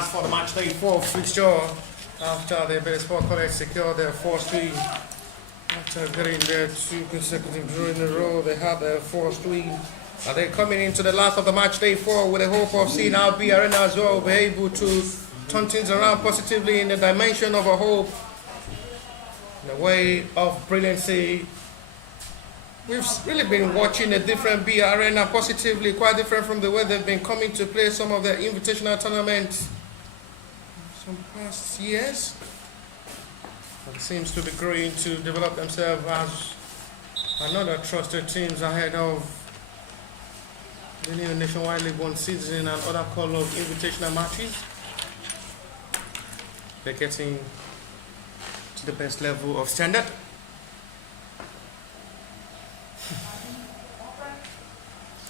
as for the match day 4 fixture, after the Baseball College secured their 4th win, after getting their 2 consecutive draws in a row, they had their 4th win. And they're coming into the last of the match day 4 with the hope of seeing how B Arena as well be able to turn things around positively in the dimension of a hope, in the way of brilliancy. We've really been watching a different B Arena positively, quite different from the way they've been coming to play some of their invitational tournaments some past years. It seems to be growing to develop themselves as another trusted teams ahead of the new Nationwide League 1 season and other call of invitational matches. They're getting to the best level of standard.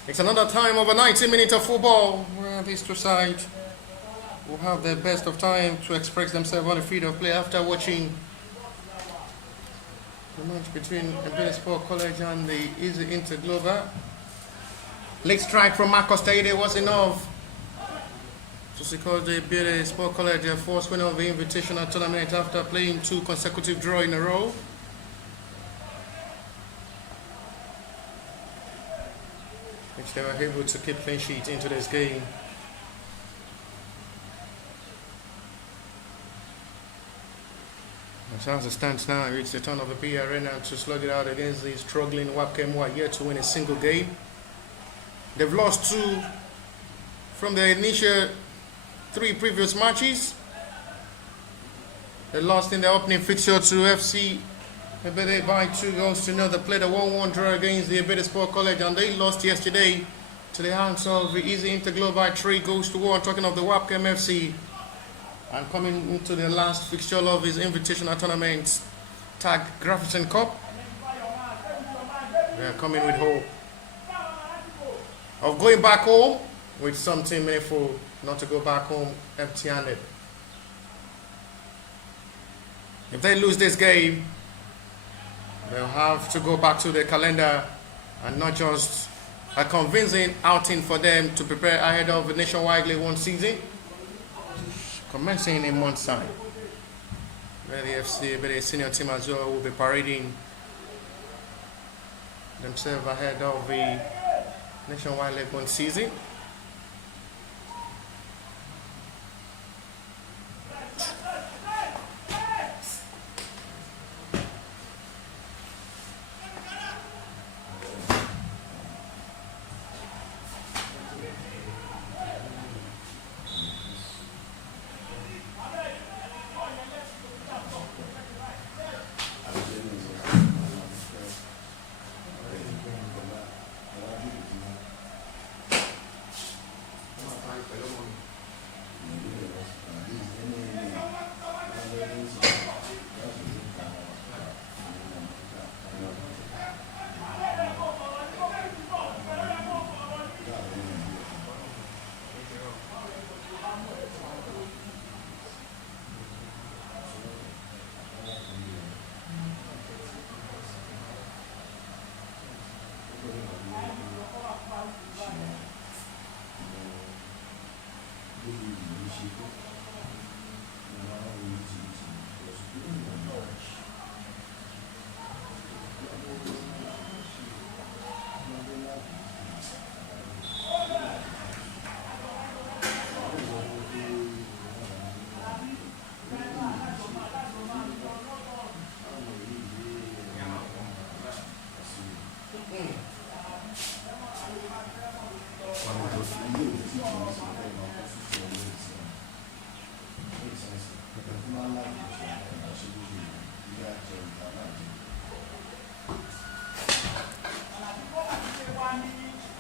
It's another time of a 90 minutes of football where these two sides will have their best of time to express themselves on the field of play after watching the match between Baseball College and the Easy Interglobal. Late strike from Marcos Taide was enough to secure the Baseball College their 4th win of the invitational tournament after playing 2 consecutive draws in a row. Which they were able to keep clean sheet into this game. As it stands now, it's the turn of the B Arena to slug it out against the struggling Wabkem, who are yet to win a single game. They've lost 2 from their initial 3 previous matches. They lost in their opening fixture to FC Ebede by 2 goals to 0. They played a 1-1 draw against the Ebede Sport College, and they lost yesterday to the hands of the Easy Interglobal by 3 goals to 1. Talking of the Wabkem FC, and coming into the last fixture of his invitational tournament, tag Graversen Cup. They are coming with hope of going back home with something meaningful, not to go back home empty-handed. If they lose this game, they'll have to go back to the calendar and not just a convincing outing for them to prepare ahead of the Nationwide League 1 season, commencing in months' time, where the FC, but the senior team as well, will be parading themselves ahead of the Nationwide League 1 season.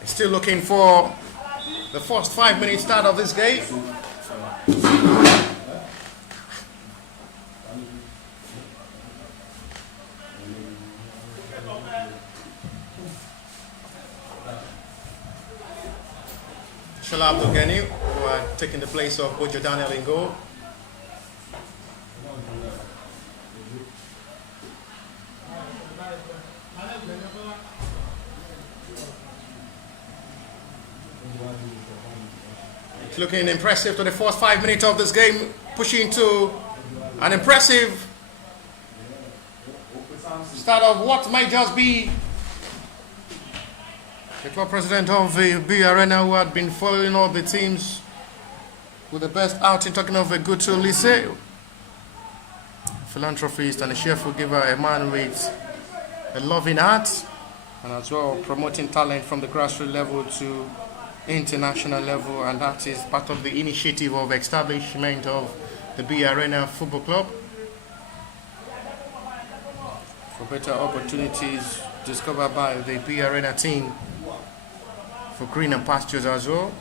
Still looking for the first 5-minute start of this game. Shala Abdul Ghani, who are taking the place of Bojo Daniel in goal. looking impressive to the first 5 minutes of this game, pushing to an impressive start of what might just be the club president of the B Arena, who had been following all the teams with the best outing, talking of a good to Lycée, philanthropist and a cheerful giver, a man with a loving heart, and as well promoting talent from the grassroots level to international level, and that is part of the initiative of establishment of the B Arena Football Club for better opportunities discovered by the B Arena team for greener pastures as well.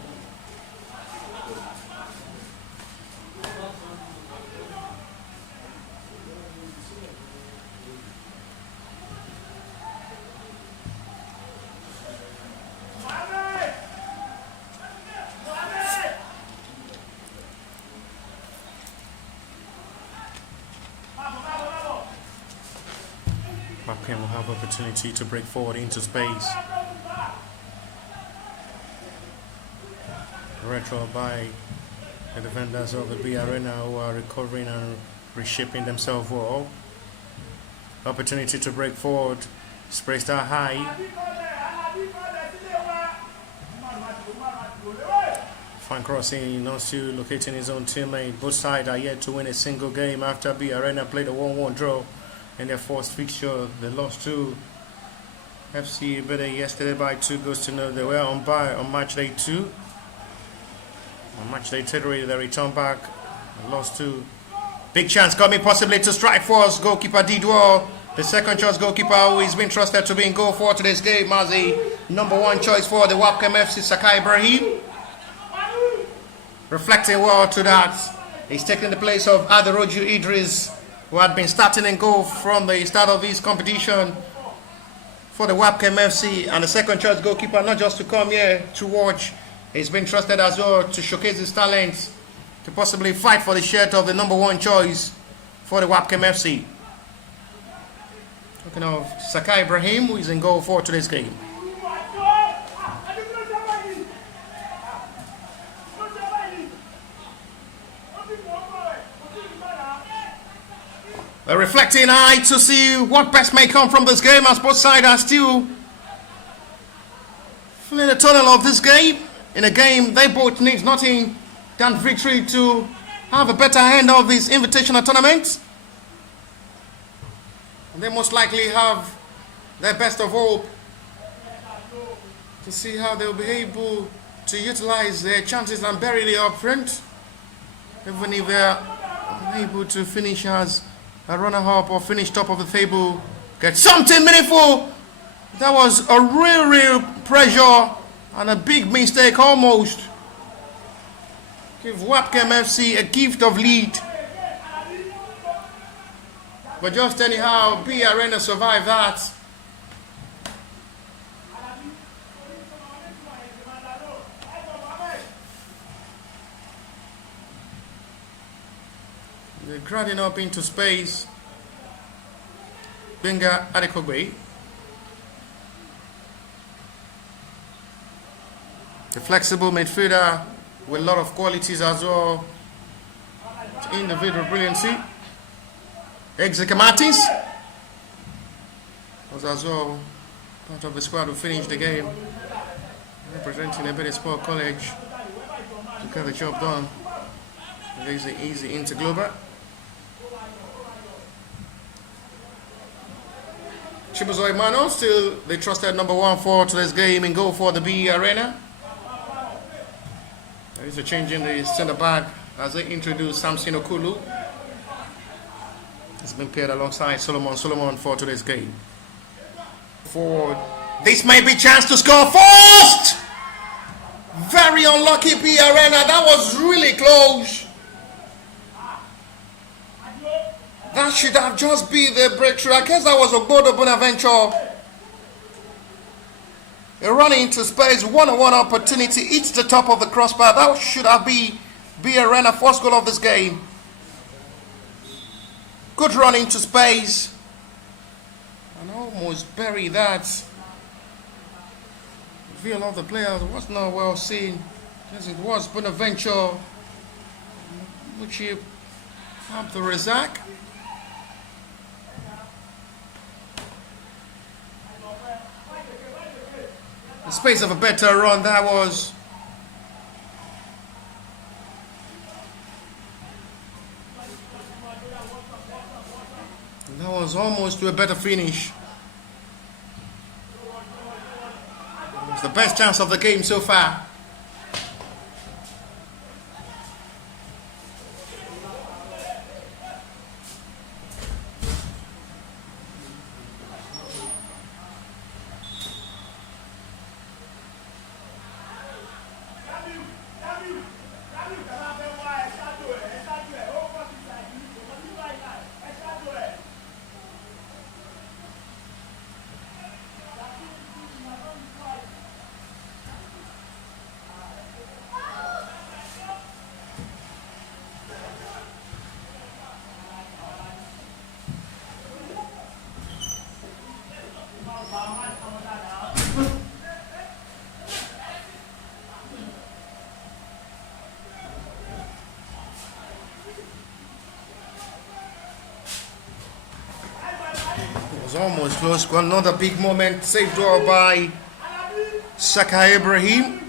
Wabkem will have opportunity to break forward into space. Retro by the defenders of the B Arena, who are recovering and reshaping themselves well. Opportunity to break forward. Spray star high. Fine crossing, Nosu locating his own teammate. Both sides are yet to win a single game after B Arena played a 1-1 draw in their first fixture. They lost to FC Bede yesterday by 2-0. They were on bye on match day 2. On match day 3, they returned back and lost 2. Big chance coming possibly to strike force. Goalkeeper Didwell, the second choice goalkeeper, who is being trusted to be in goal for today's game as the number 1 choice for the Wabkem FC, Sakai Ibrahim. Reflecting well to that, he's taking the place of Aderoju Idris, who had been starting in goal from the start of his competition for the Wabkem FC, and the second choice goalkeeper, not just to come here to watch, he's been trusted as well to showcase his talents, to possibly fight for the shirt of the number 1 choice for the Wabkem FC. Talking of Sakai Ibrahim, who is in goal for today's game. A reflecting eye to see what best may come from this game, as both sides are still filling the tunnel of this game. In a game they both need nothing than victory to have a better hand of this invitational tournament. And they most likely have their best of hope to see how they'll be able to utilize their chances and bury the up front, even if they're able to finish as a runner-up or finish top of the table, get something meaningful. That was a real pressure and a big mistake almost. Give Wabkem FC a gift of lead. But just anyhow, B Arena survived that. They're grinding up into space. Benga Adekogbe. The flexible midfielder with a lot of qualities as well. Individual brilliancy. Execa Martins was as well part of the squad who finished the game, representing a Bede Sport College to get the job done. Easy into Glover. Chibuzo Emmanuel, still the trusted number 1 for today's game, in goal for the B Arena. There is a change in the centre back as they introduce Samson Okulu. It's been paired alongside Solomon for today's game. Forward. This may be chance to score first! Very unlucky B Arena. That was really close. That should have just been the breakthrough. I guess that was Ogbodo Bonaventure. A run into space, 1-on-1 opportunity, hits the top of the crossbar. That should have been B Arena first goal of this game. Good run into space. And almost bury that. The feel of the players was not well seen. Yes, it was Bonaventure Muchi Abdul Razak. The space of a better run that was. And that was almost to a better finish. It's the best chance of the game so far. It was almost close. Got another big moment. Saved draw by Saka Ibrahim.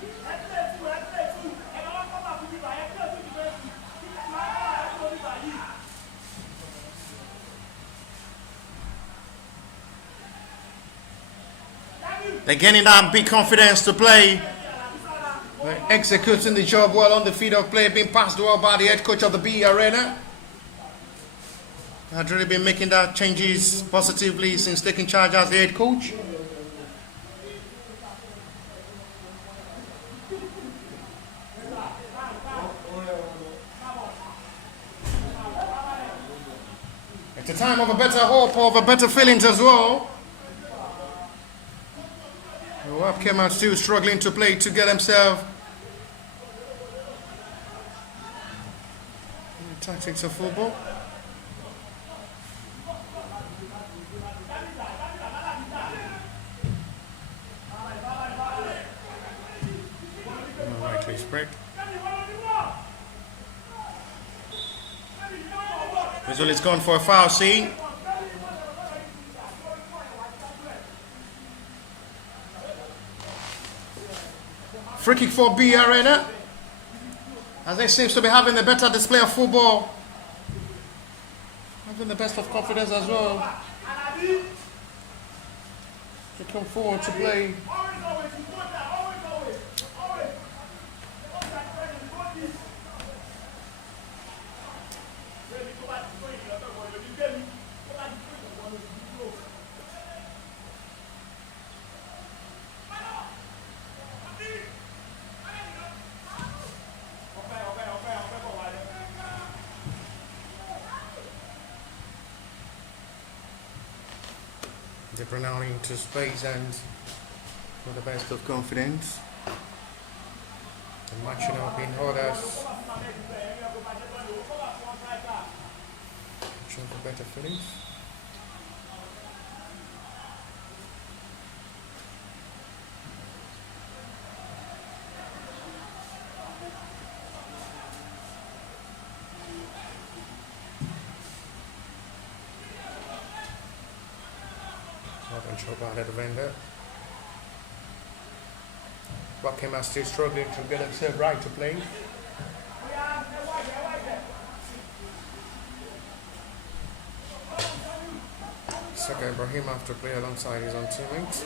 They're getting that big confidence to play. They're executing the job well on the field of play, being passed well by the head coach of the B Arena. Had really been making that changes positively since taking charge as the head coach. It's a time of a better hope, of a better feelings as well. Wabkem are still struggling to play to get himself the tactics of football. Rightly spread. Rizal is gone for a foul scene. Free kick for B Arena, as they seems to be having a better display of football, having the best of confidence as well to come forward to play. They're running into space and for the best of confidence. The matching up in orders. Matching for better feelings. About the defender. Wabkem are still struggling to get himself right to play. Saka Ibrahim have to play alongside his own teammates.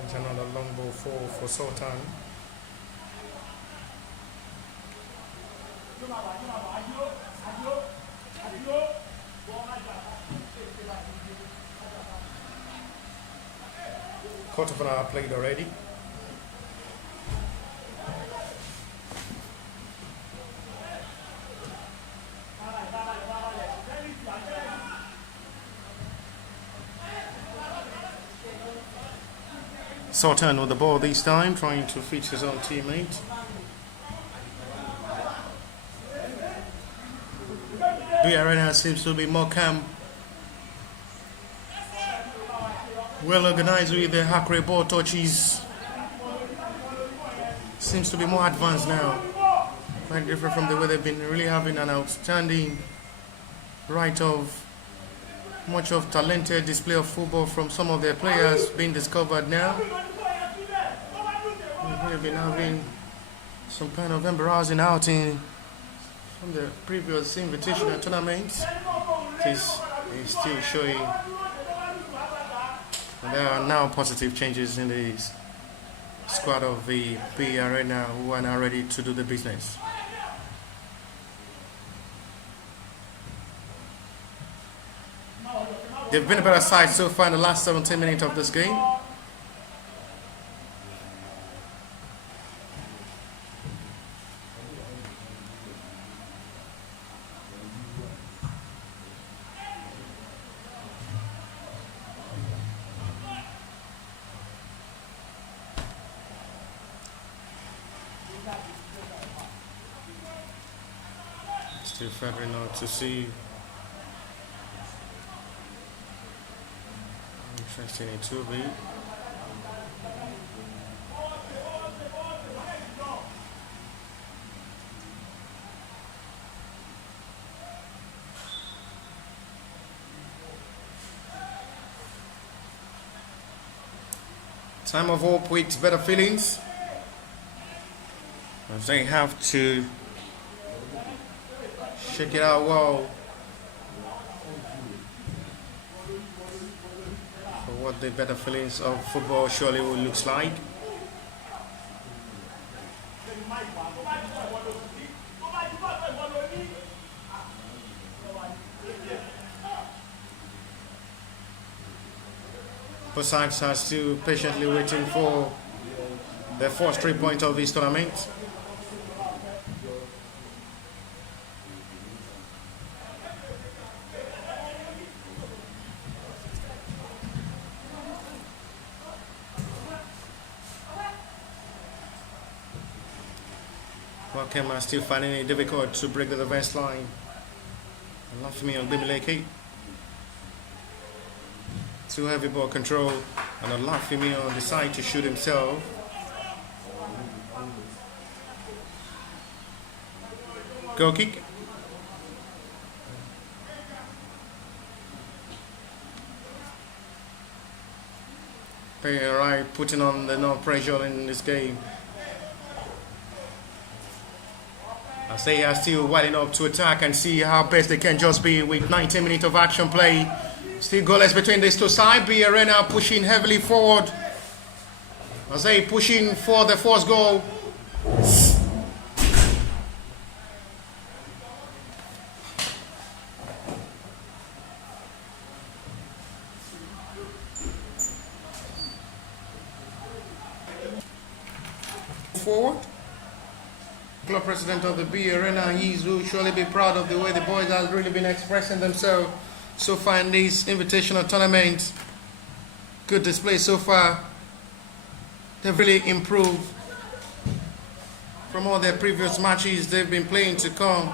And another long ball for Sultan. Quarter of an hour played already. Sultan with the ball this time, trying to feature his own teammate. The arena seems to be more calm well organized with the Hakre ball touches. Seems to be more advanced now. Quite different from the way they've been really having an outstanding right of much of talented display of football from some of their players being discovered now. They've been having some kind of embarrassing outing from the previous invitational tournaments. This is still showing there are now positive changes in the squad of the Bay Arena who are now ready to do the business. They've been a better side so far in the last 17 minutes of this game. Still figuring out to see. Interesting in 2B. Time of hope with better feelings. As they have to shake it out well. What the better feelings of football surely will look like. Both sides are still patiently waiting for their first 3 points of this tournament. Wabkem are still finding it difficult to break the defense line. Olafemi Ogbemileke. Too heavy ball control, and Olafemi decide to shoot himself. Goal kick. Right, putting on the no pressure in this game. I say they are still winding up to attack and see how best they can just be with 19 minutes of action play. Still goalless between these two sides. Bay Arena pushing heavily forward. I say pushing for the first goal. Forward. Club president of the Bay Arena, he will surely be proud of the way the boys have really been expressing themselves so far in this invitational tournament. Good display so far. They've really improved from all their previous matches they've been playing to come.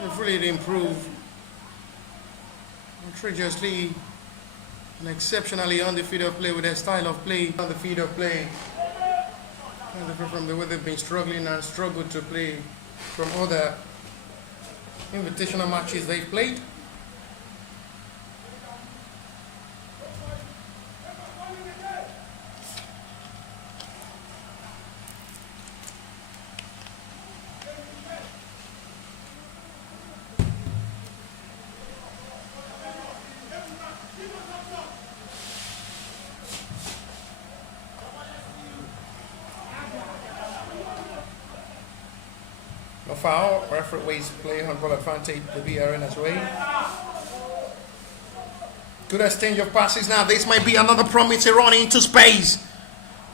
They've really improved outrageously and exceptionally on the field of play with their style of play on the field of play. From the way they've been struggling and struggled to play from other invitational matches they've played. A foul, referee ways play handball advantage, the Bay Arena's way. Good exchange of passes now. This might be another promising run into space.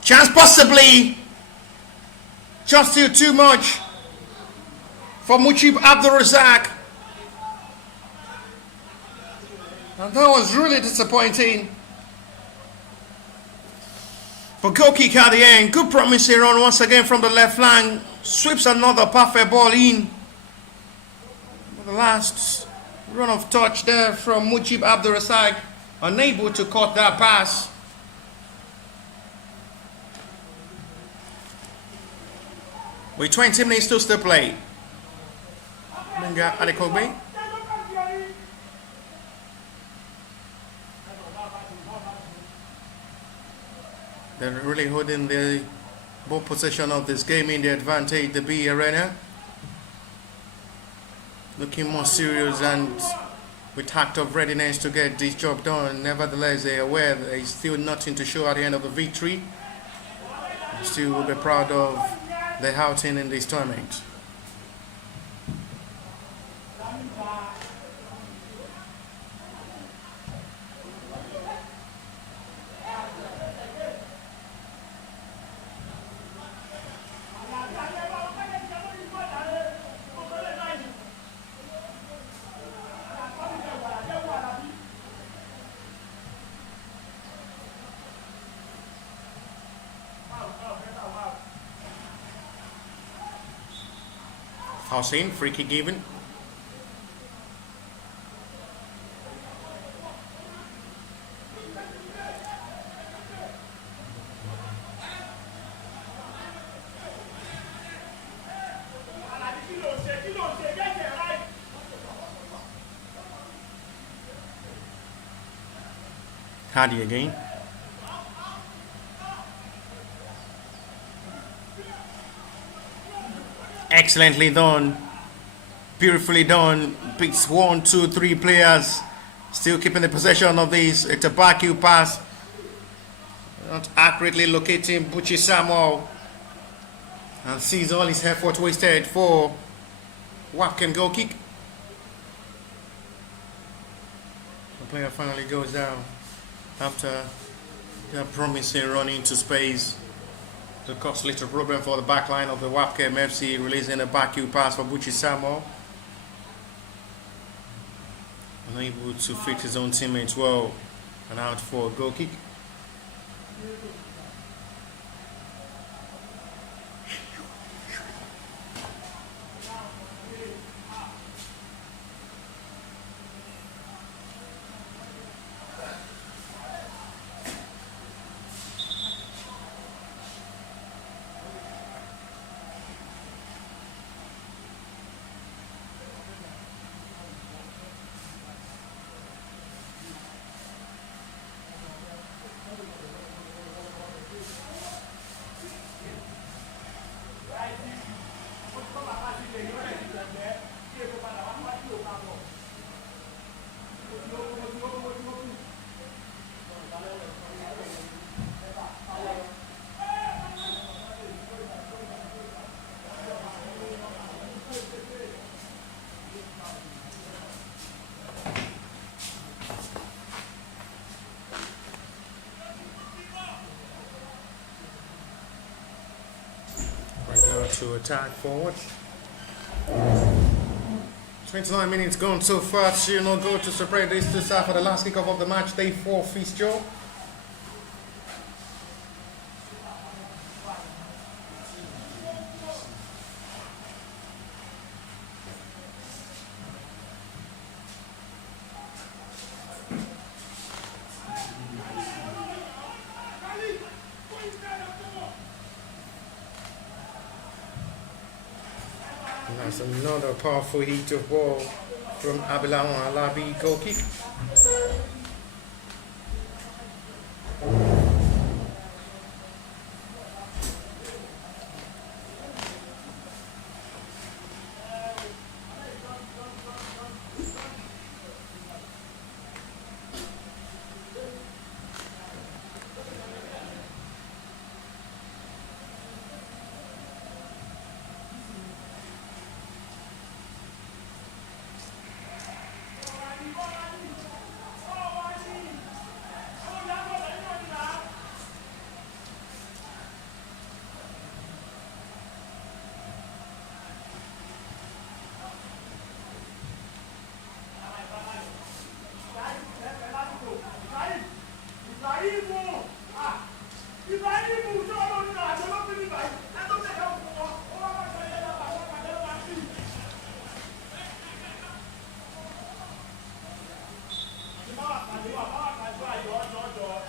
Chance possibly. Just still too much for Mujib Abdul-Razak. And that was really disappointing. For goal kick at the end. Good promising run once again from the left flank. Sweeps another perfect ball in. The last run of touch there from Mujib Abdul-Razak. unable to cut that pass. With 20 minutes to still play. Menga Adekobe. They're really holding the ball possession of this game in the advantage, the B Arena. Looking more serious and with act of readiness to get this job done. Nevertheless, they are aware that there is still nothing to show at the end of the victory. They still will be proud of the outing in this tournament. Hussein, free kick given. Hardy again. Excellently done. Beautifully done. Picks 1, 2, 3 players. Still keeping the possession of this. It's a back heel pass. Not accurately locating Buchi Samuel. And sees all his effort wasted for Wabkem goal kick. The player finally goes down after a promising run into space. To cause little problem for the back line of the Wabkem FC, releasing a back heel pass for Buchi Samuel. Unable to fit his own teammates well, and out for a goal kick. To attack forward. 29 minutes gone so fast. You know, go to separate this to start for the last kickoff of the match, day 4 fixture. That's another powerful hit of ball from Abilawan Alabi, goal kick.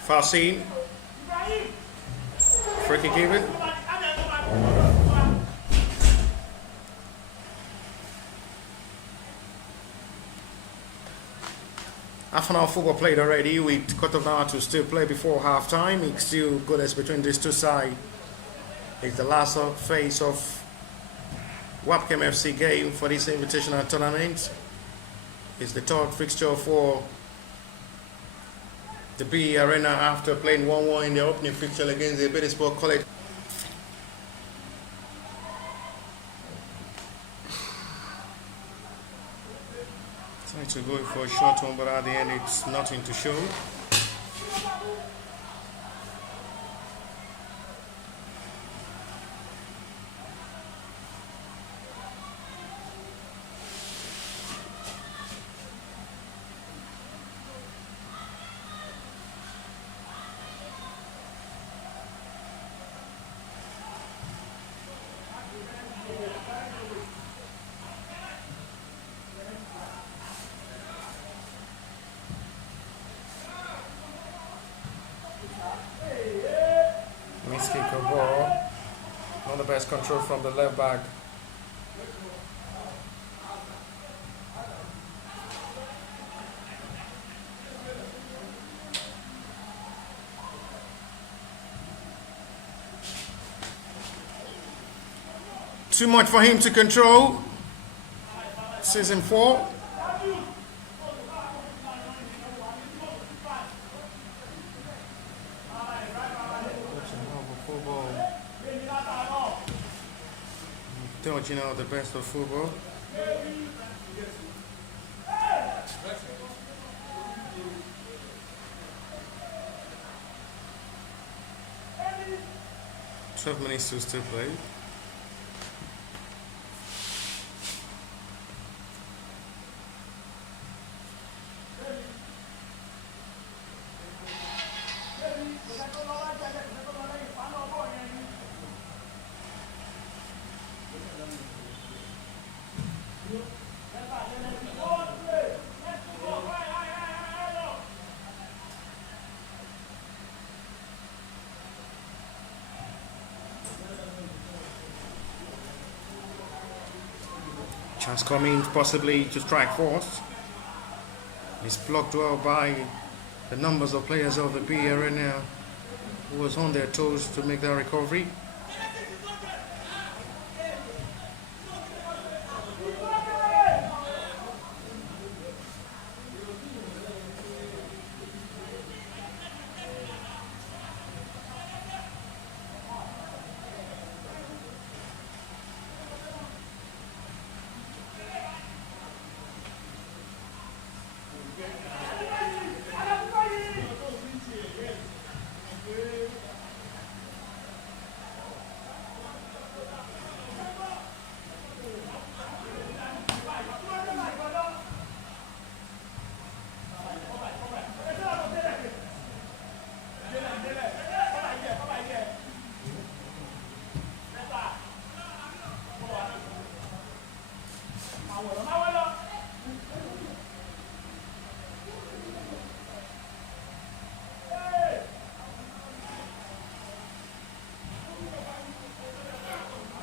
Foul scene. Free kick given. Half an hour football played already with quarter of an hour to still play before half time. It's still goalless between these two sides. It's the last phase of Wabkem FC game for this invitational tournament. It's the third fixture for the B Arena after playing 1-1 in the opening fixture against the British Sport College. Trying to go for a short one, but at the end it's nothing to show. Kick of ball. Not the best control from the left back. Too much for him to control. Season 4. Don't you know the best of football? "12 minutes to still play." Chance coming possibly to strike force. It's blocked well by the numbers of players of the B Arena who was on their toes to make that recovery.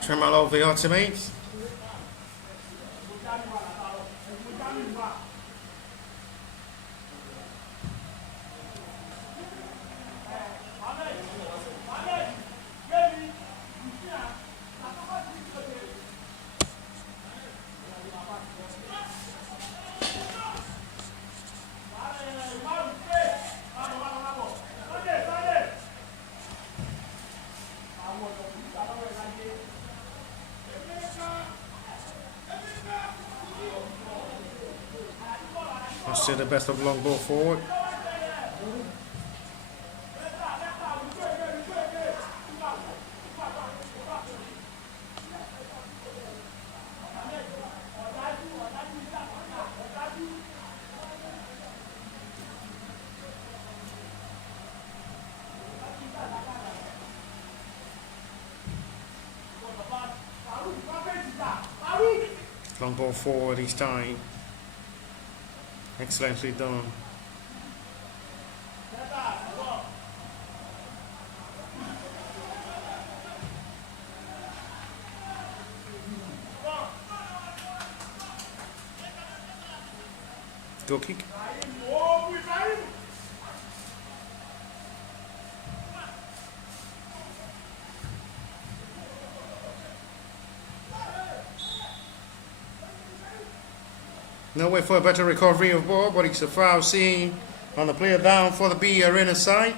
Tremolo of the ultimates. Still the best of long ball forward. Long ball forward each time. Excellently done. Goal kick. No way for a better recovery of ball, but it's a foul seen on the player down for the B Arena side.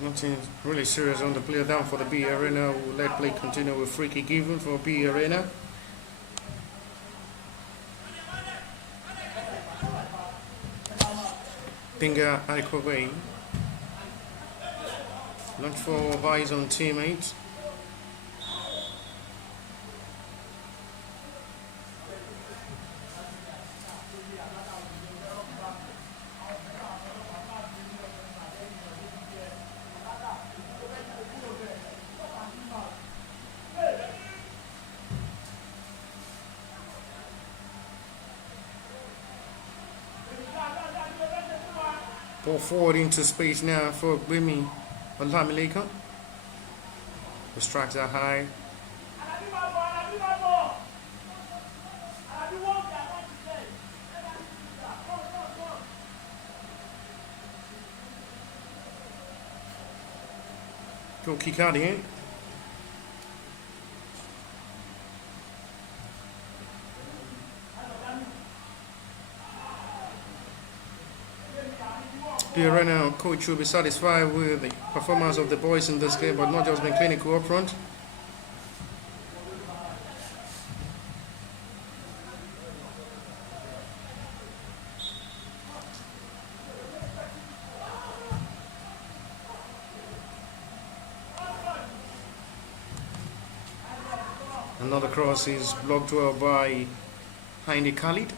Nothing really serious on the player down for the B Arena. We'll let play continue with free kick given for B Arena. Finger Aikobe. Lunch for buys on teammates. Ball forward into space now for Gbemi Olamileka. The strikes are high. Goal kick out here. The Arena coach will be satisfied with the performance of the boys in this game, but not just been clinical up front. Another cross is blocked well by Heine Khalid.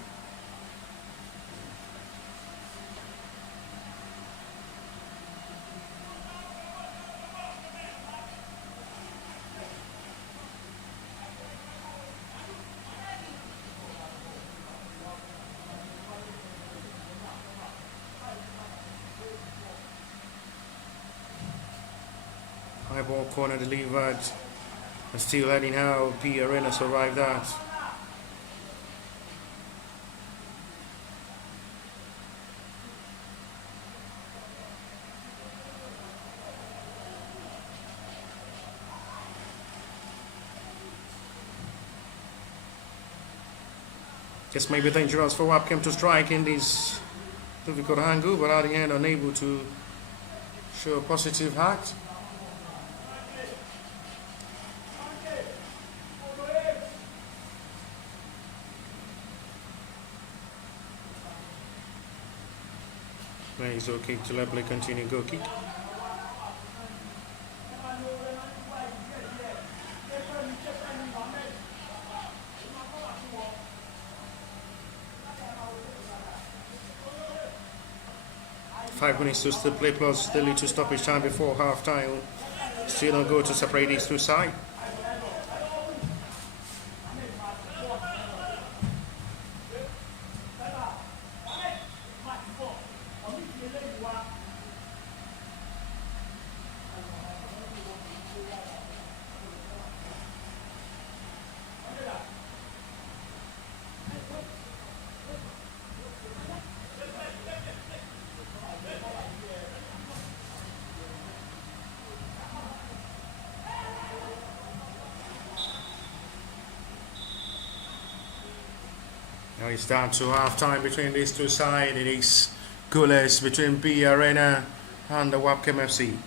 High ball corner delivered, and still letting how P Arena survived that. This may be dangerous for Wabkem to strike in this difficult angle, but at the end unable to show a positive act. Nice goal kick to let play continue. Goal kick. Five minutes to still play plus the little stoppage time before half time. Still on go to separate these two sides. Now it's down to half time between these two sides. It is goalless between B Arena and the Wabkem FC.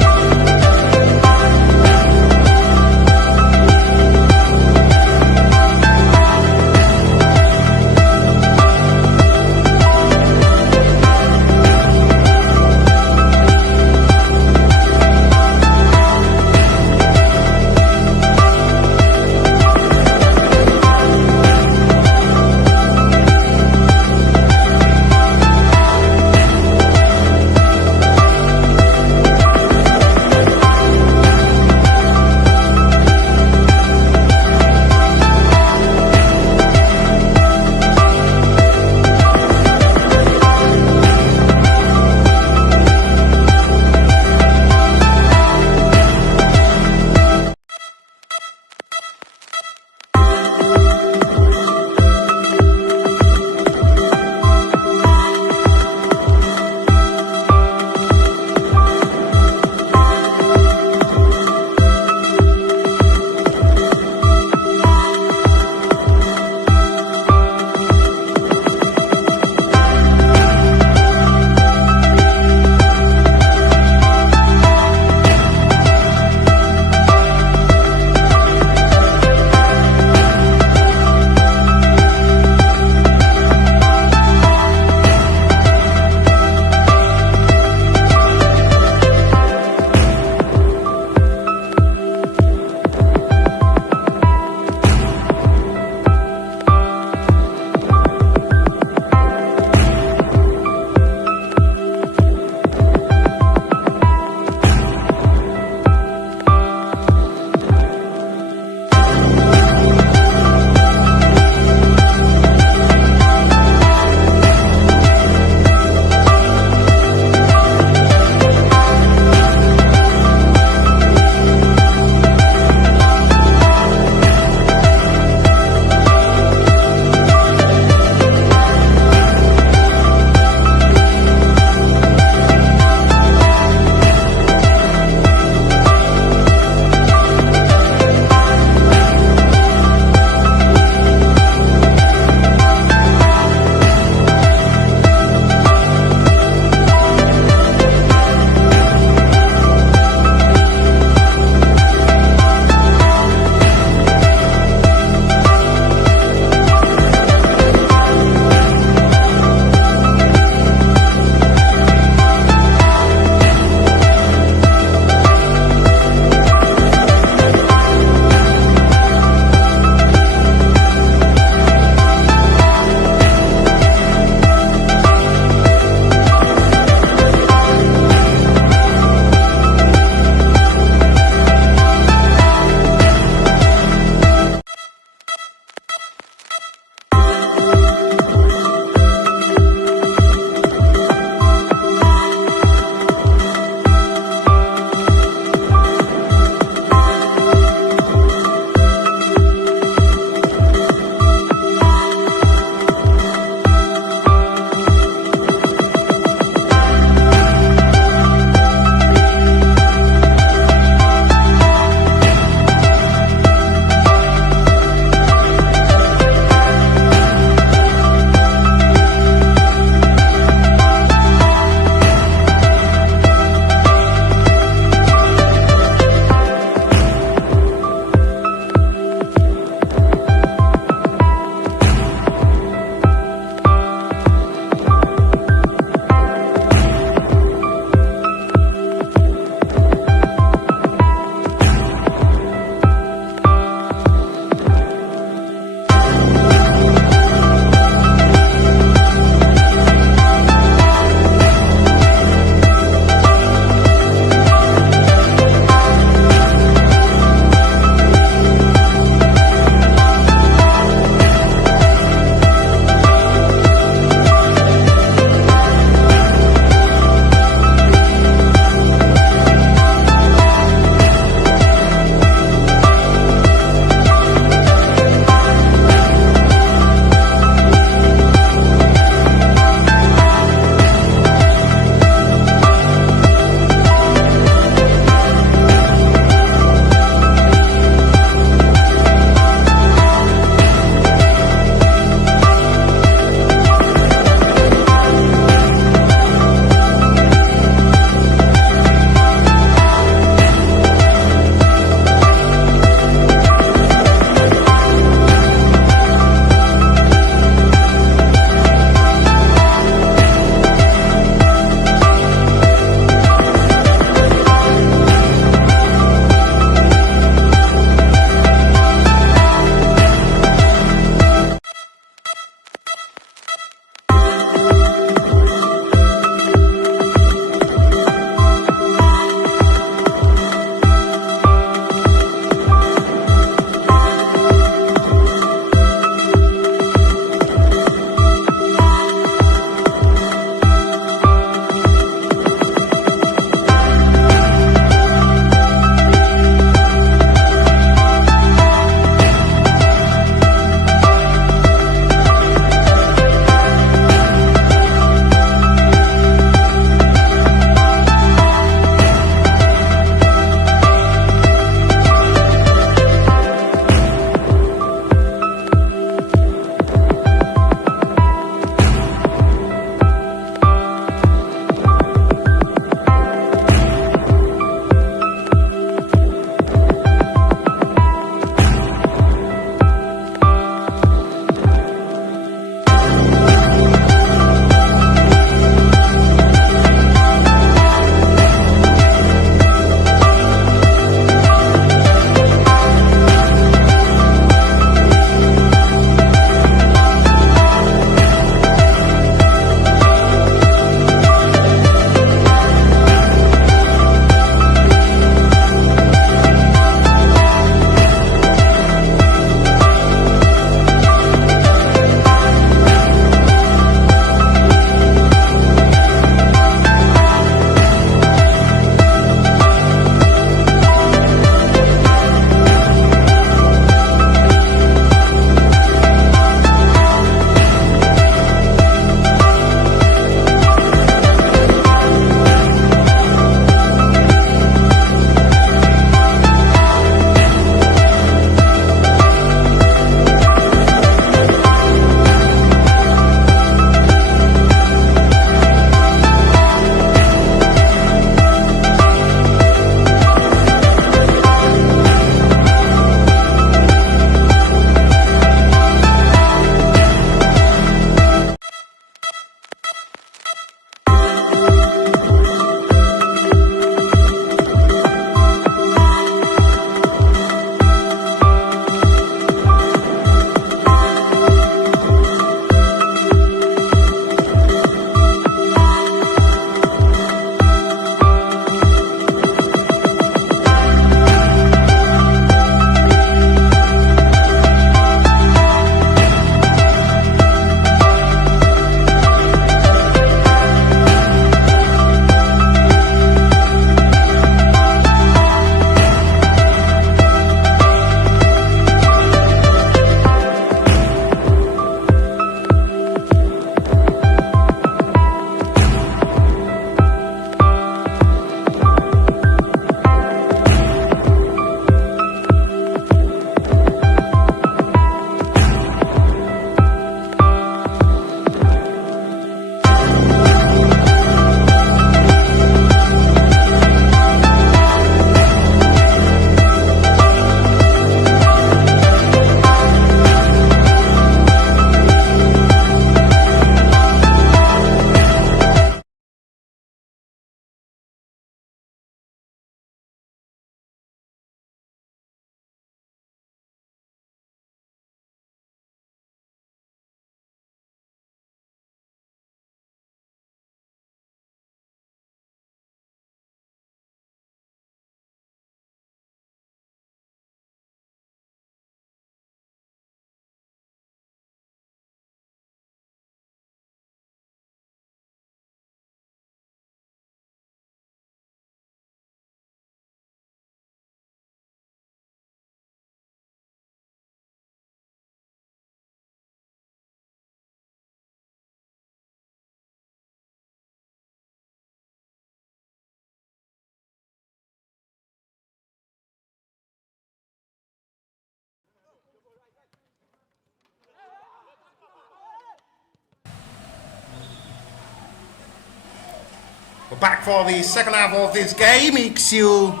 We're back for the second half of this game. It's you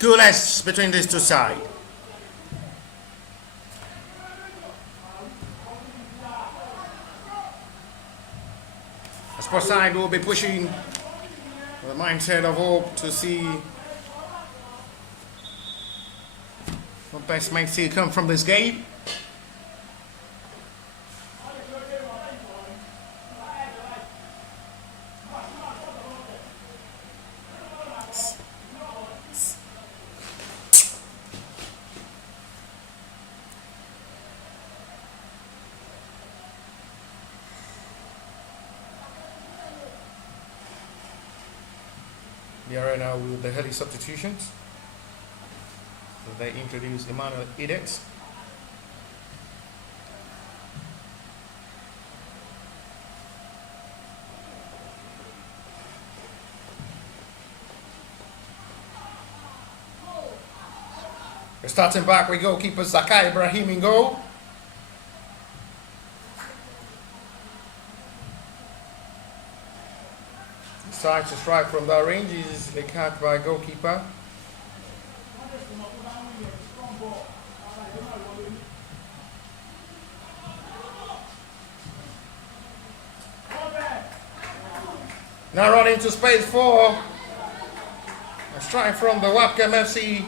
goalless between these two sides. The Spurs side will be pushing with the mindset of hope to see what best might see come from this game. We are right now with the early substitutions. So they introduce Emmanuel Edet. We're starting back with goalkeeper Zakai Ibrahim in goal. Decides to strike from that range, is caught by goalkeeper. Now running into space for a strike from the Wabkem FC.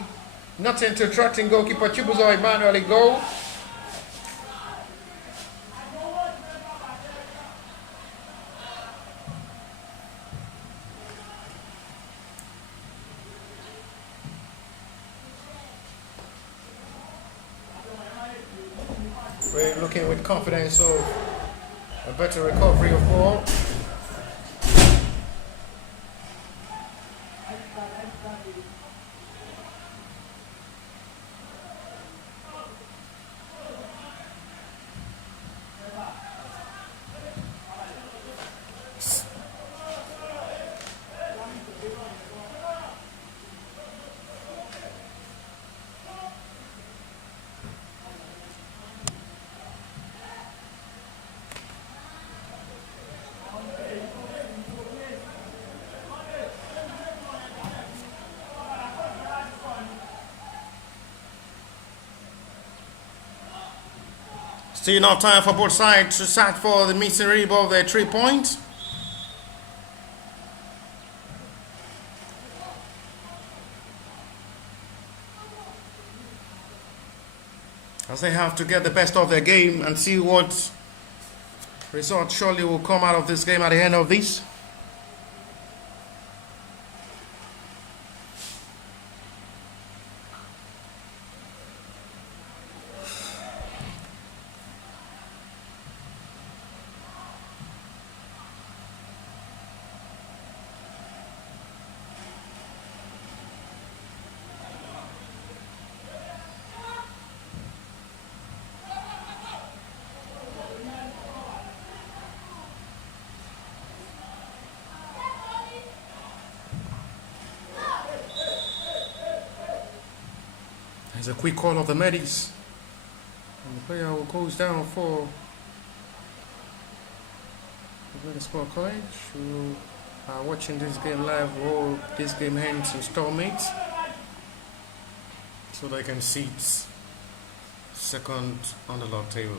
Nothing to attracting goalkeeper Chibuzo Emmanuel in goal. We're looking with confidence of a better recovery of ball. Still enough time for both sides to search for the missing rib of their 3 points. As they have to get the best of their game and see what result surely will come out of this game at the end of this. There's a quick call of the medics. And the player who goes down for the Sport College, who are watching this game live, or this game ends in stalemate, so they can seat second on the log table.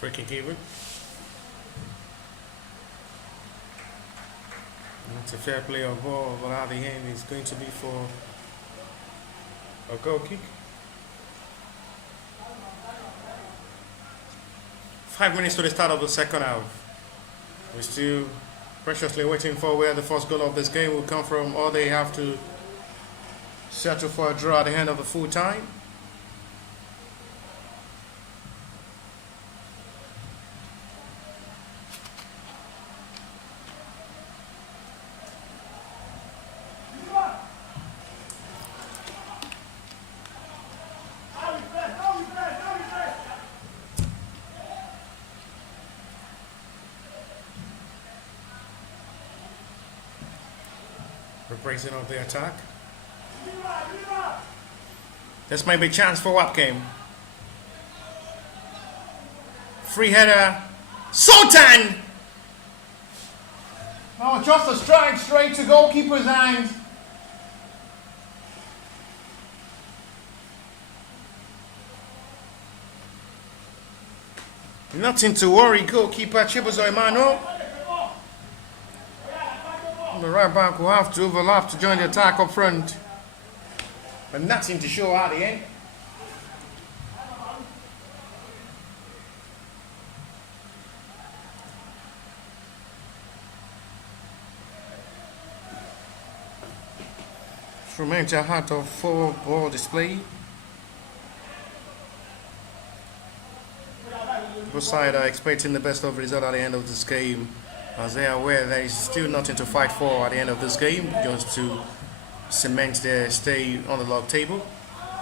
Free kick even. It's a fair play of ball, but at the end is going to be for a goal kick. 5 minutes to the start of the second half. We still preciously waiting for where the first goal of this game will come from, or they have to settle for a draw at the end of the full time. Replacing of the attack. This may be a chance for Wabkem. Free header. Sultan! No, just a strike straight to goalkeeper's hands. Nothing to worry, goalkeeper Chibuzo Emmanuel. The right back will have to overlap to join the attack up front. But nothing to show at the end. Remains a heart of four-ball display. Both sides are expecting the best of result at the end of this game, as they are aware there is still nothing to fight for at the end of this game, just to cement their stay on the log table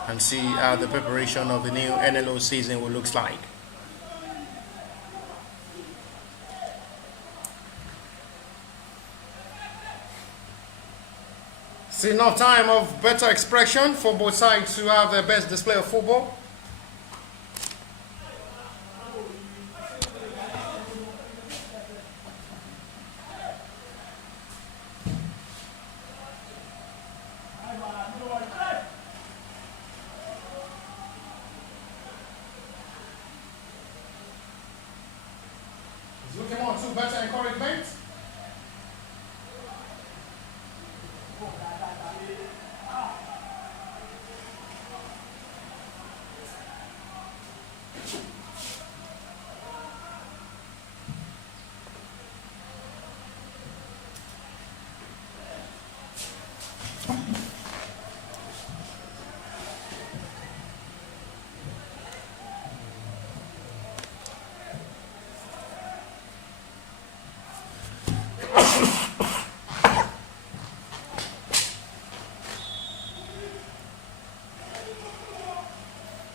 and see how the preparation of the new NLO season will look like. See, enough time of better expression for both sides to have their best display of football. He's looking on to better encouragement.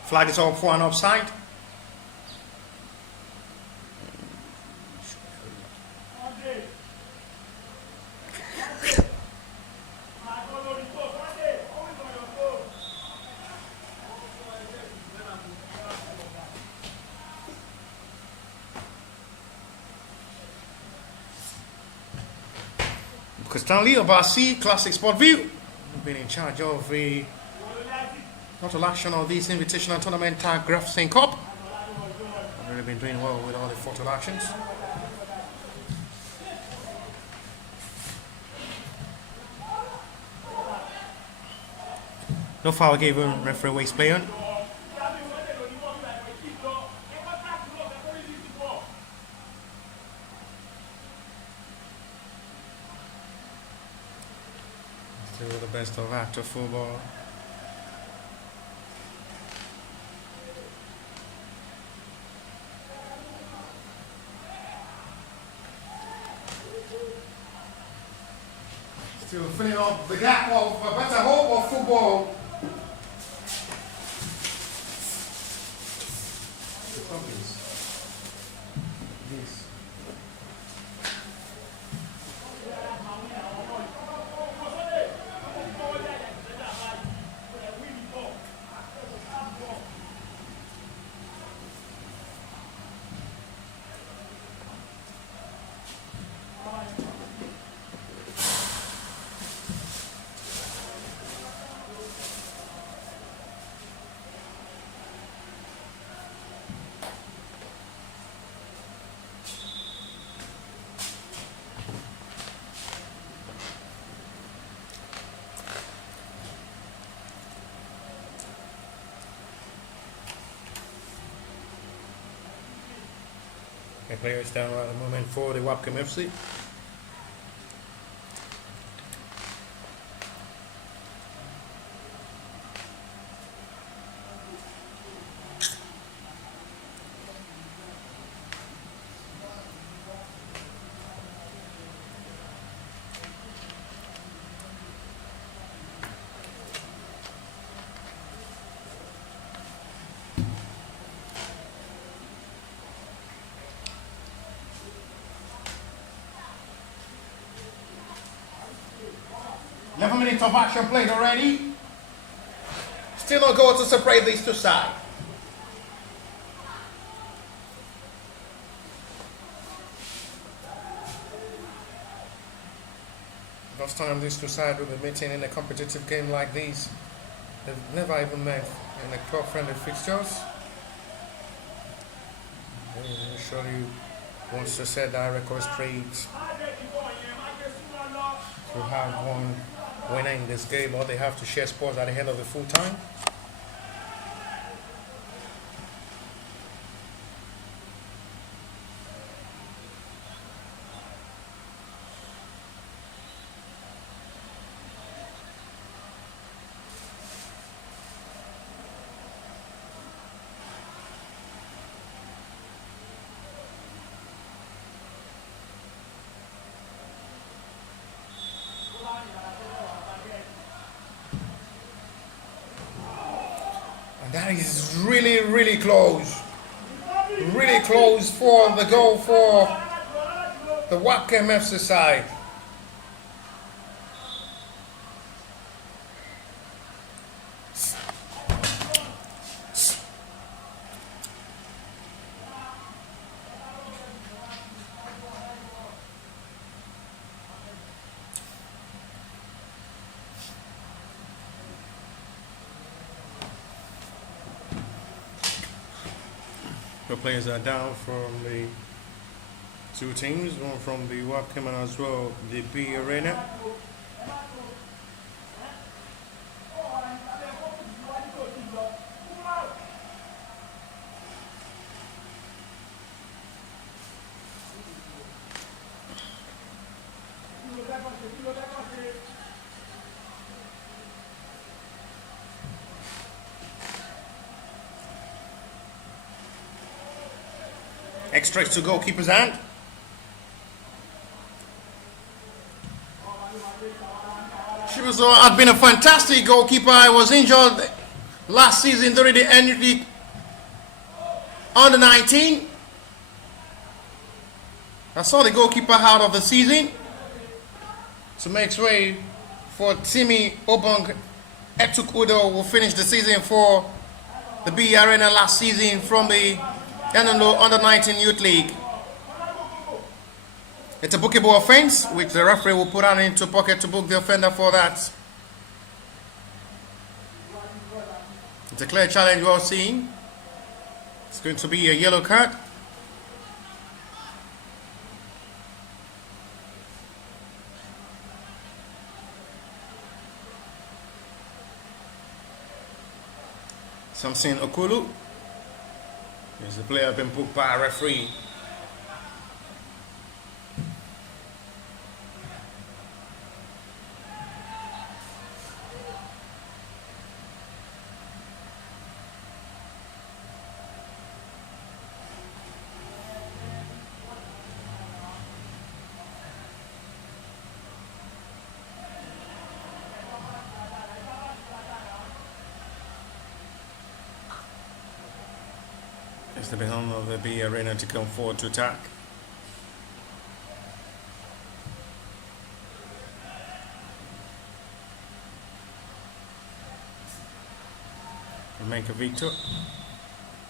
Flag is up for an offside. Stanley Obasi, Classic Sport View, been in charge of the total action of this invitational tournament Graversen Cup. I've really been doing well with all the photo actions. No foul given, referee waste play on. Still the best of active football. Still filling up the gap of a better hope of football. Players down at the moment for the Wabkem FC. 11 minutes of action played already. Still no goal to separate these two sides. Last time these two sides will be meeting in a competitive game like this, they've never even met in the club-friendly fixtures. He surely wants to set that record straight to have one winner in this game, or they have to share spoils at the end of the full time. That is really close. Really close for the goal for the Wabkem FC side. The players are down from the two teams, one from the Wabkem and as well the B Arena. Extra to goalkeeper's hand. She had been a fantastic goalkeeper. I was injured last season during the NUT under 19. I saw the goalkeeper out of the season to make way for Timmy Obong Etukudo, who finished the season for the B Arena last season from the NNO Under 19 Youth League. It's a bookable offense, which the referee will put out into pocket to book the offender for that. It's a clear challenge we're seeing. It's going to be a yellow card. Samson Okulu is the player been booked by a referee. It's the behind of the B Arena to come forward to attack. Make a Victor.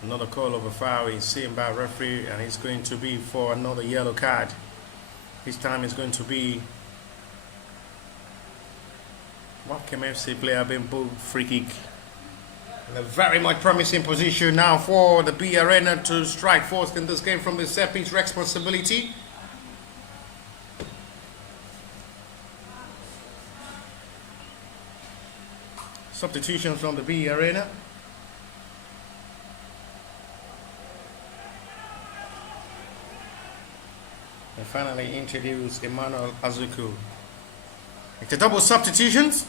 Another call of a foul is seen by referee, and it's going to be for another yellow card. This time it's going to be Wabkem FC player being booked, free kick. In a very much promising position now for the B Arena to strike first in this game from the set piece responsibility. Substitutions from the B Arena. And finally introduce Emmanuel Azuku. It's a double substitutions.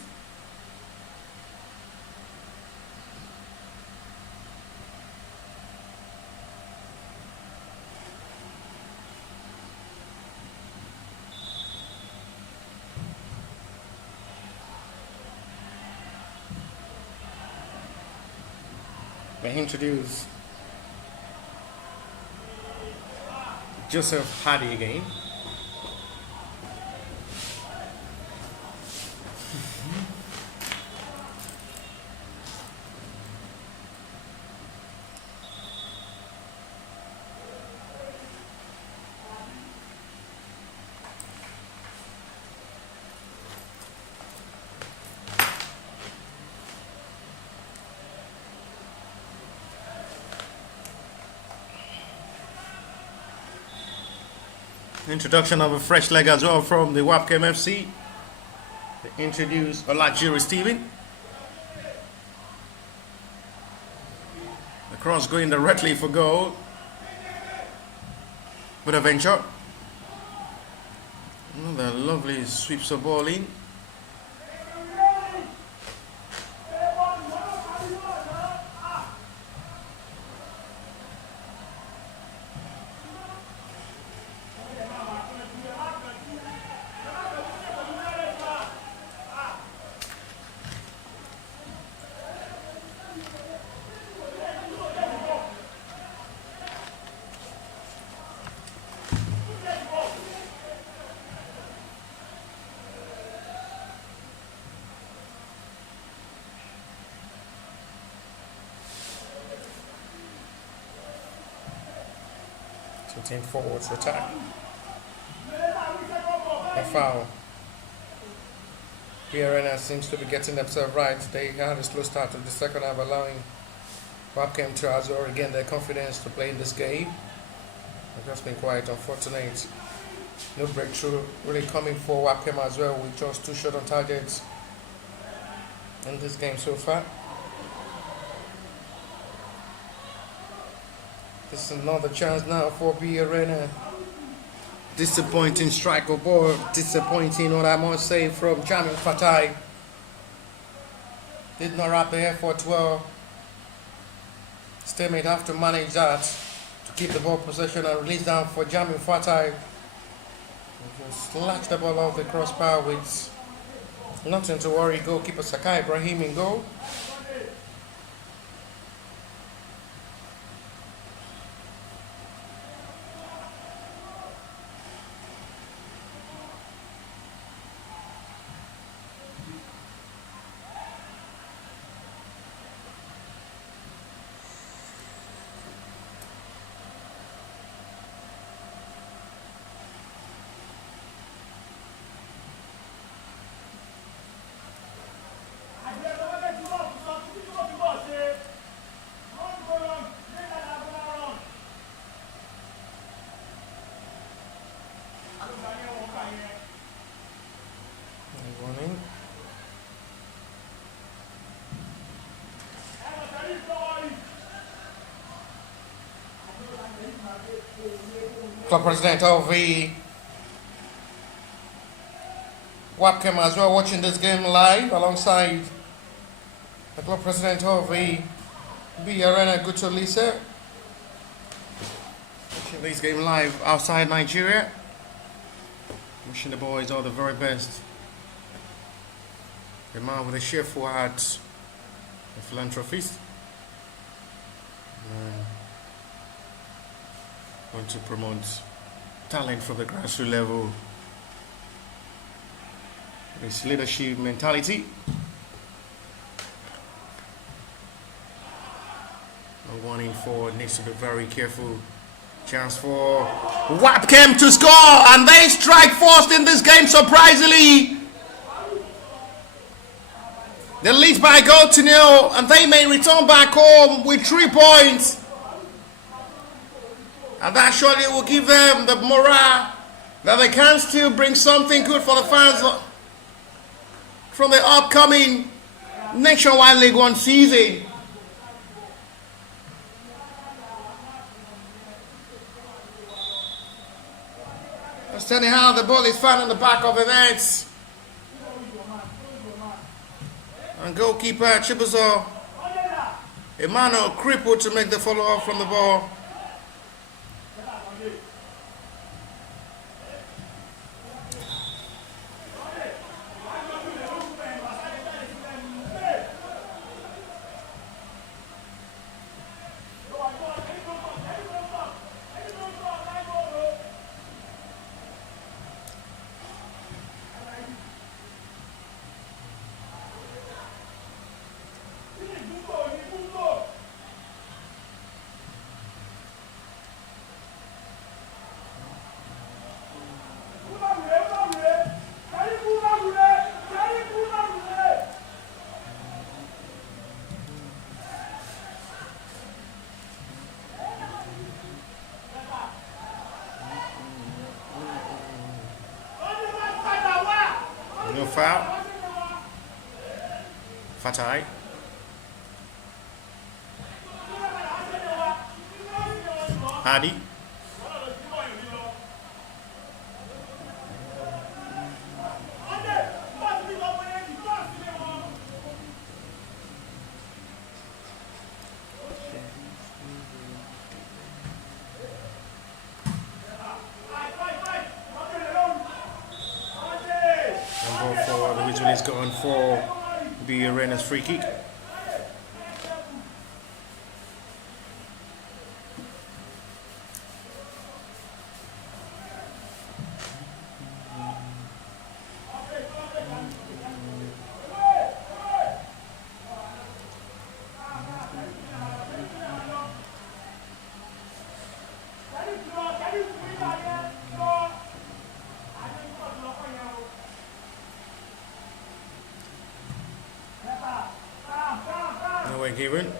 They introduce Joseph Hardy again. Introduction of a fresh leg as well from the Wabkem FC. They introduce Olajiri Steven. The cross going directly for goal. With a venture. Another lovely sweeps the ball in. Team forwards attack. A foul. Arena seems to be getting themselves right. They had a slow start to the second half, allowing Wabkem to as well regain their confidence to play in this game. It's just been quite unfortunate. No breakthrough really coming for Wabkem as well, with just 2 shots on targets in this game so far. This is another chance now for B Arena. Disappointing strike of ball. Disappointing, what I must say, from Jamin Fatai. Did not wrap the effort well. Stalemate have to manage that to keep the ball possession and release down for Jamin Fatai. Just slash the ball off the crossbar with nothing to worry. Goalkeeper Sakai Ibrahim in goal. Running. Club president of the Wabkem as well, watching this game live alongside the club president of the B Arena, Guto Lisa. Watching this game live outside Nigeria. Wishing the boys all the very best. The man with a cheerful heart, a philanthropist. Want to promote talent from the grassroots level. His leadership mentality. No one in forward needs to be very careful. Chance for Wabkem to score, and they strike first in this game, surprisingly. They lead by a goal to 0, and they may return back home with 3 points. And that surely will give them the morale that they can still bring something good for the fans from the upcoming Nationwide League 1 season. Just telling how the ball is found in the back of the net. And goalkeeper Chibuzo Emmanuel crippled to make the follow-up from the ball. No foul. Fatai. Hadi. And go for the whistle is going for the Arena's free kick. No way given.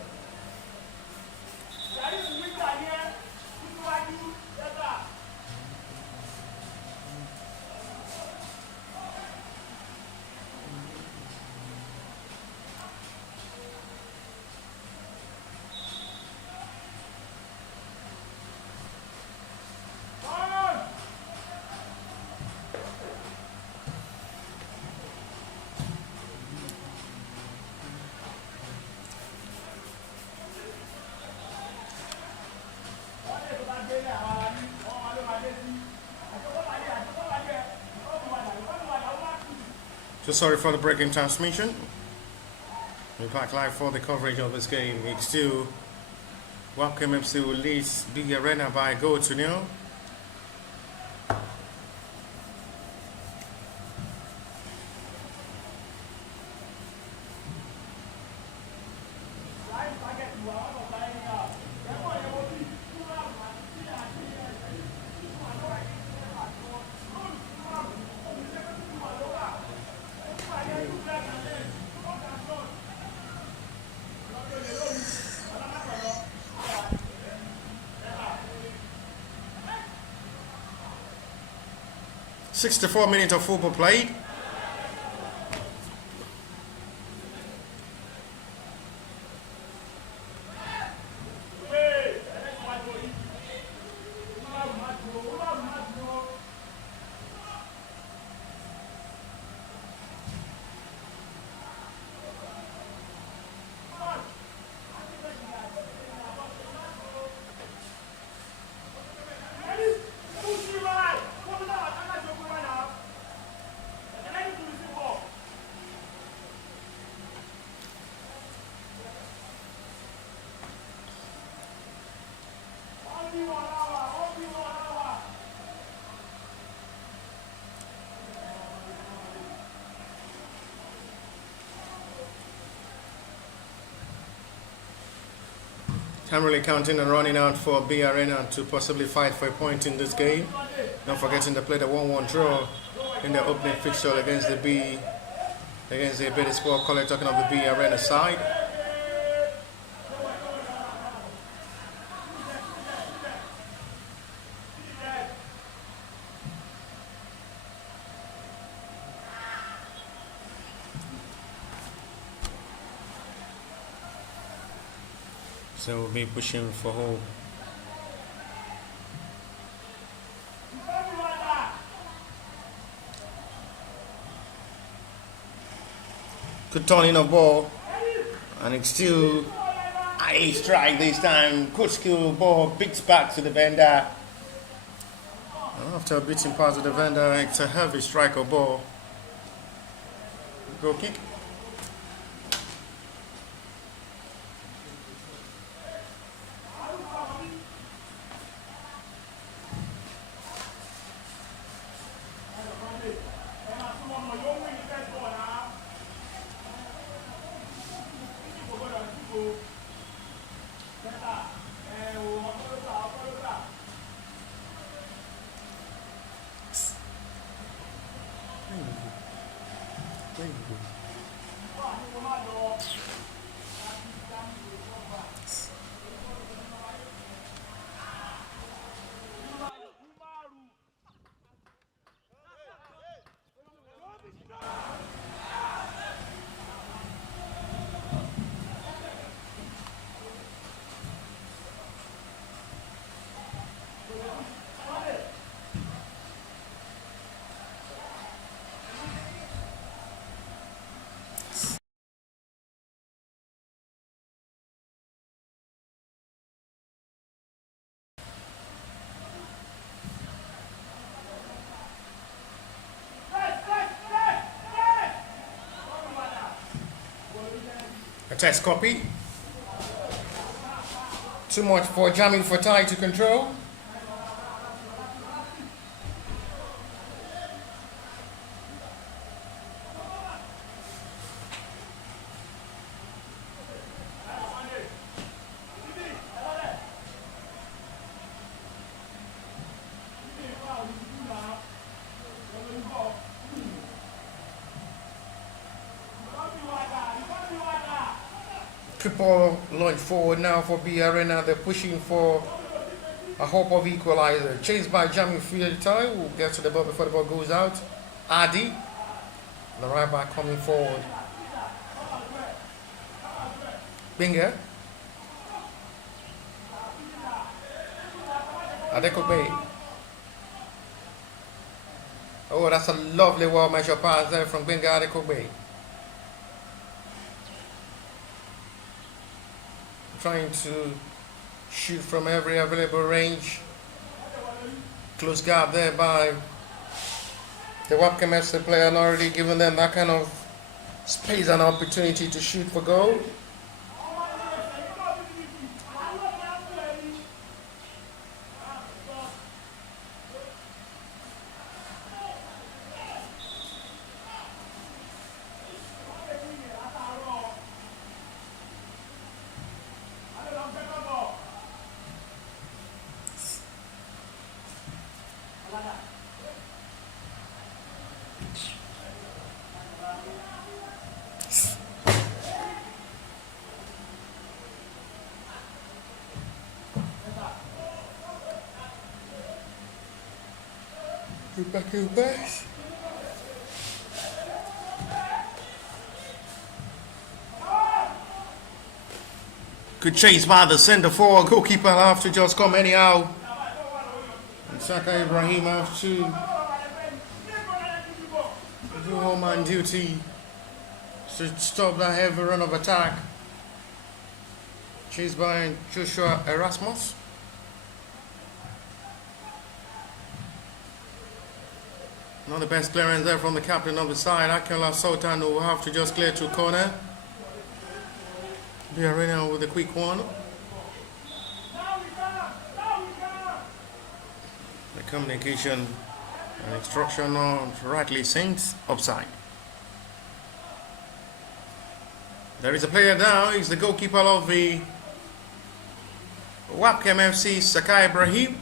So sorry for the breaking transmission. We're back live for the coverage of this game. It's still Wabkem FC leads the Arena by a goal to nil. "64 minutes of football played. I'm really counting and running out for B Arena to possibly fight for a point in this game. Not forgetting to play the 1-1 draw in the opening fixture against the Beta Sport College, talking of the B Arena side. So we'll be pushing for home. Good turning of ball, and it's still a strike this time. Good skill ball, beats back to the vendor. After beating past the vendor, it's a heavy strike of ball. Goal kick. Test copy. Too much for Jamil Fatai to control. Triple launch forward now for B Arena. They're pushing for a hope of equalizer. Chased by Jamil Fatai, who gets to the ball before the ball goes out. Adi, the right back coming forward. Binger. Adekobe. Oh, that's a lovely well measured pass there from Binger Adekobe. Trying to shoot from every available range. Close gap there by the Wabkem FC player, and already given them that kind of space and opportunity to shoot for goal. Back to the base. Good chase by the centre forward. Goalkeeper will have to just come anyhow. And Saka Ibrahim have to do home on duty to stop that heavy run of attack. Chased by Joshua Erasmus. Not the best clearance there from the captain of the side. Akela Sultan will have to just clear to corner. Be Arena with a quick one. The communication and instruction not rightly synced upside. There is a player now. He's the goalkeeper of the Wabkem FC, Saka Ibrahim.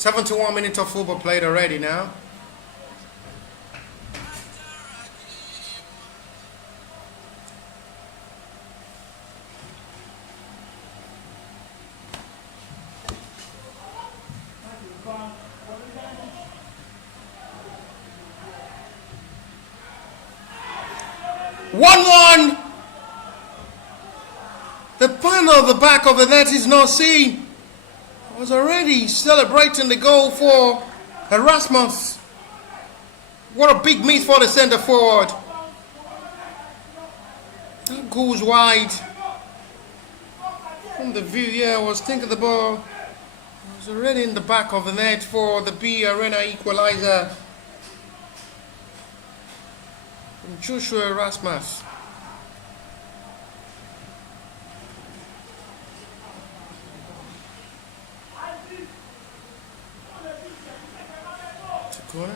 "71 minutes of football played already now. "1-1. The panel of the back of the net is not seen. Was already celebrating the goal for Erasmus. What a big miss for the centre forward. That goes wide. From the view, yeah, I was thinking the ball was already in the back of the net for the B Arena equalizer. From Joshua Erasmus. Corner.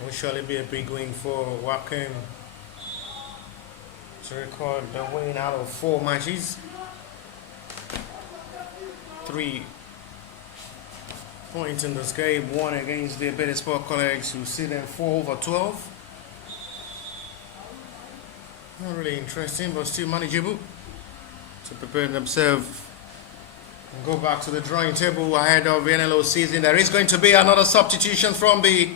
Will surely be a big win for Wabkem to record the win out of 4 matches. 3 points in this game, 1 against the Better Sport colleagues who see them 4/12. Not really interesting, but still manageable to prepare themselves and go back to the drawing table ahead of the NLO season. There is going to be another substitution from the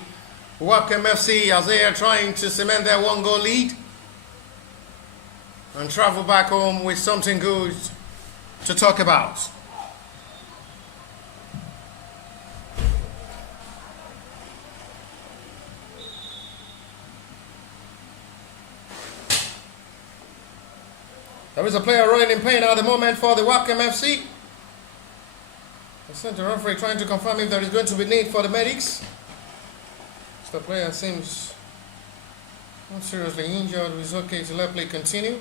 Wabkem FC as they are trying to cement their 1-goal lead and travel back home with something good to talk about. There is a player rolling in pain at the moment for the Wabkem FC. The centre referee trying to confirm if there is going to be need for the medics. The player seems not seriously injured. It's okay to let play continue.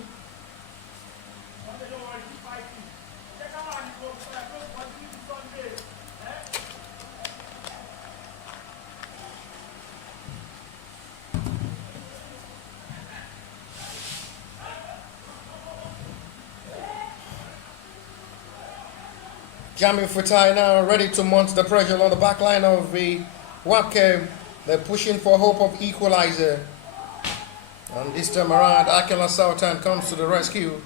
Jamie Futai now ready to mount the pressure on the back line of the Wabkem. They're pushing for hope of equalizer. And this time around, Akela Sultan comes to the rescue.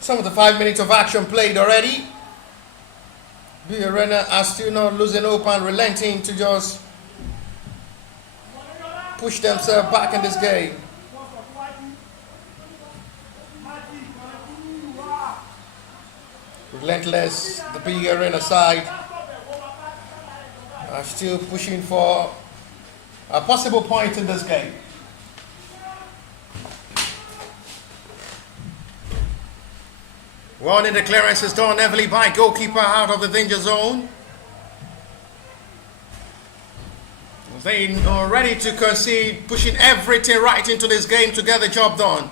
Some of the 5 minutes of action played already. The Arena are still not losing hope and relenting to just push themselves back in this game. Relentless, the big Arena side are still pushing for a possible point in this game. One in the clearance is done heavily by goalkeeper out of the danger zone. They are ready to concede, pushing everything right into this game to get the job done.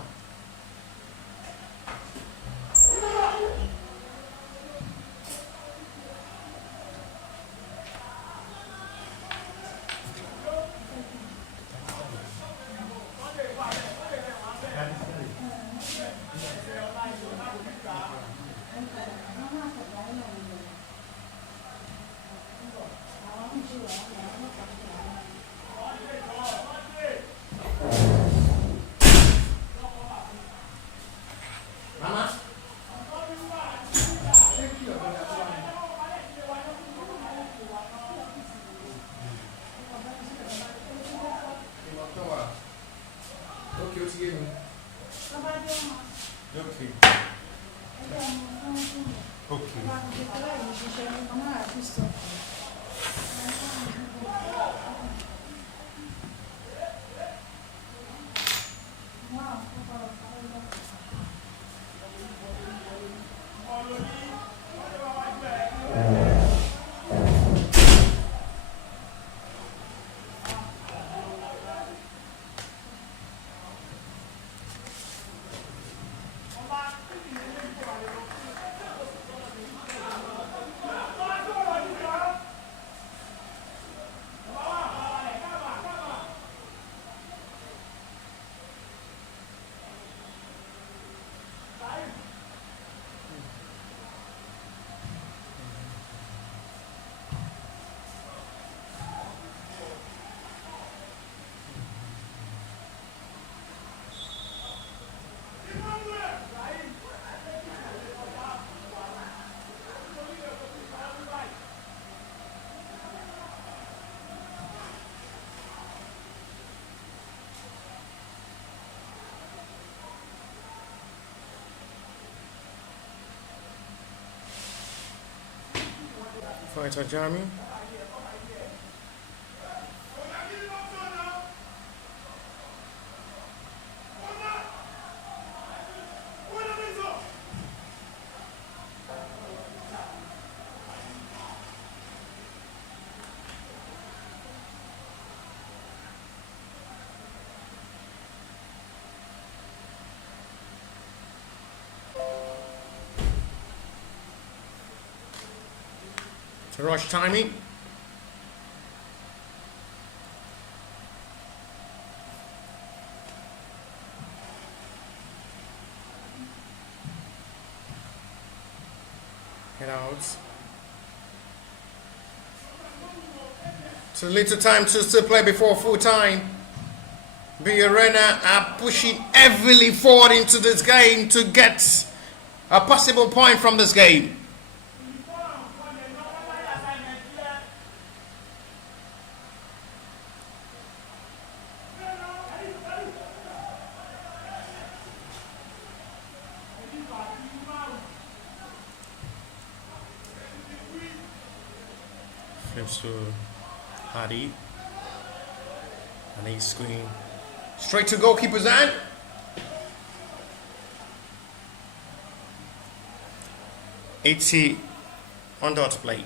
Fighter jamming. To rush timing. Get out. It's a little time to still play before full time. B Arena are pushing heavily forward into this game to get a possible point from this game. Flips to Hardy. And he's screen. Straight to goalkeeper's hand. $80 on dot play.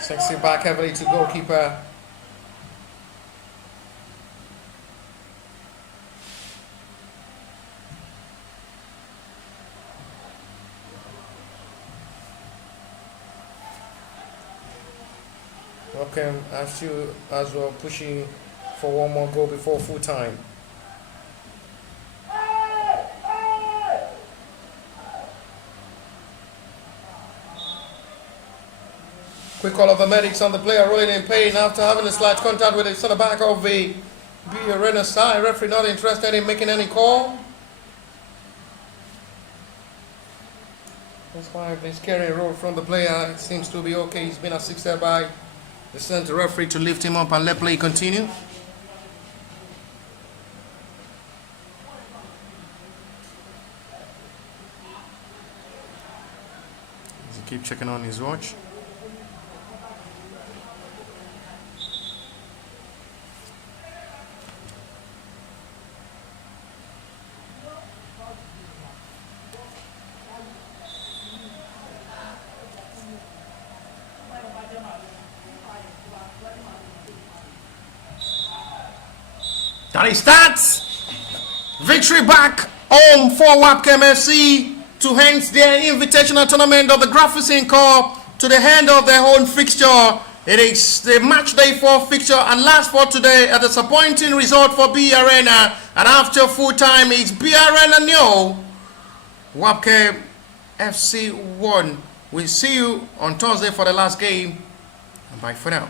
Sexy back heavily to goalkeeper. Wabkem as well pushing for one more goal before full time. Quick call of the medics on the player rolling in pain after having a slight contact with the center back of the B Arena side. Referee not interested in making any call. That's why this carrying roll from the player. It seems to be okay. He's been assisted by the center referee to lift him up and let play continue. He keep checking on his watch. That is that. Victory back home for Wabkem FC to end their invitational tournament of the Graversen Cup to the end of their own fixture. It is the match day 4 fixture and last for today. A disappointing result for B Arena, and after full time it's B Arena 0, Wabkem FC 1. We'll see you on Thursday for the last game, and bye for now.